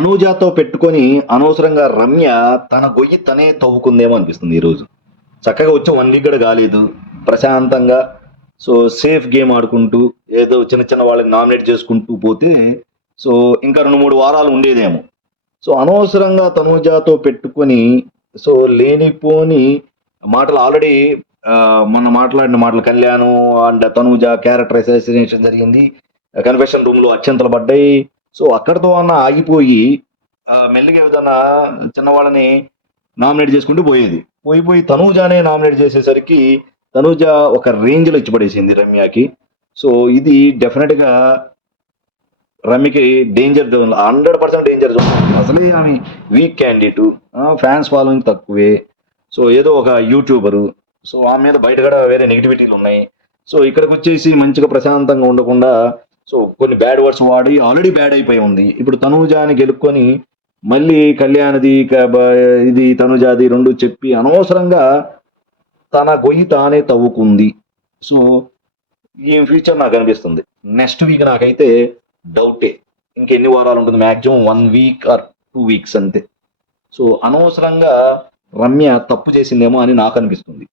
తనూజాతో పెట్టుకొని అనవసరంగా రమ్య తన గొయ్యి తనే తవ్వుకుందేమో అనిపిస్తుంది ఈరోజు. చక్కగా వచ్చి వన్ వీక్ కూడా కాలేదు. ప్రశాంతంగా సో సేఫ్ గేమ్ ఆడుకుంటూ ఏదో చిన్న చిన్న వాళ్ళని నామినేట్ చేసుకుంటూ పోతే సో ఇంకా రెండు మూడు వారాలు ఉండేదేమో. సో అనవసరంగా తనూజాతో పెట్టుకొని సో లేనిపోని మాటలు ఆల్రెడీ మొన్న మాట్లాడిన మాటలు కళ్యాణం అండ్ తనూజ క్యారెక్టర్ అసోసియేషన్ జరిగింది. కన్ఫెషన్ రూమ్లో అత్యంతలు పడ్డాయి. సో అక్కడతో అన్న ఆగిపోయి మెల్లిగా ఏదన్నా చిన్నవాళ్ళని నామినేట్ చేసుకుంటూ పోయేది. పోయి పోయి తనూజానే నామినేట్ చేసేసరికి తనూజ ఒక రేంజ్లో ఇచ్చిపడేసింది రమ్యకి. సో ఇది డెఫినెట్గా రమ్యకి danger zone hundred percent danger zone. అసలే ఆమె వీక్ క్యాండిడేట్. ఫ్యాన్స్ ఫాలోయింగ్ తక్కువే. సో ఏదో ఒక యూట్యూబరు. సో ఆమె మీద బయట కూడా వేరే నెగిటివిటీలు ఉన్నాయి. సో ఇక్కడికి వచ్చేసి మంచిగా ప్రశాంతంగా ఉండకుండా సో కొన్ని బ్యాడ్ వర్డ్స్ వాడి ఆల్రెడీ బ్యాడ్ అయిపోయి ఉంది. ఇప్పుడు తనూజాని గెలుక్కొని మళ్ళీ కళ్యాణ్ది క- బ- ఇది తనుజాది రెండు చెప్పి అనవసరంగా తన గొయ్యి తానే తవ్వుకుంది. సో ఈ ఫ్యూచర్ నాకు అనిపిస్తుంది. నెక్స్ట్ వీక్ నాకైతే డౌటే ఇంకెన్ని వారాలు ఉంటుంది? Maximum one week or two weeks అంతే. సో అనవసరంగా రమ్య తప్పు చేసిందేమో అని నాకు అనిపిస్తుంది.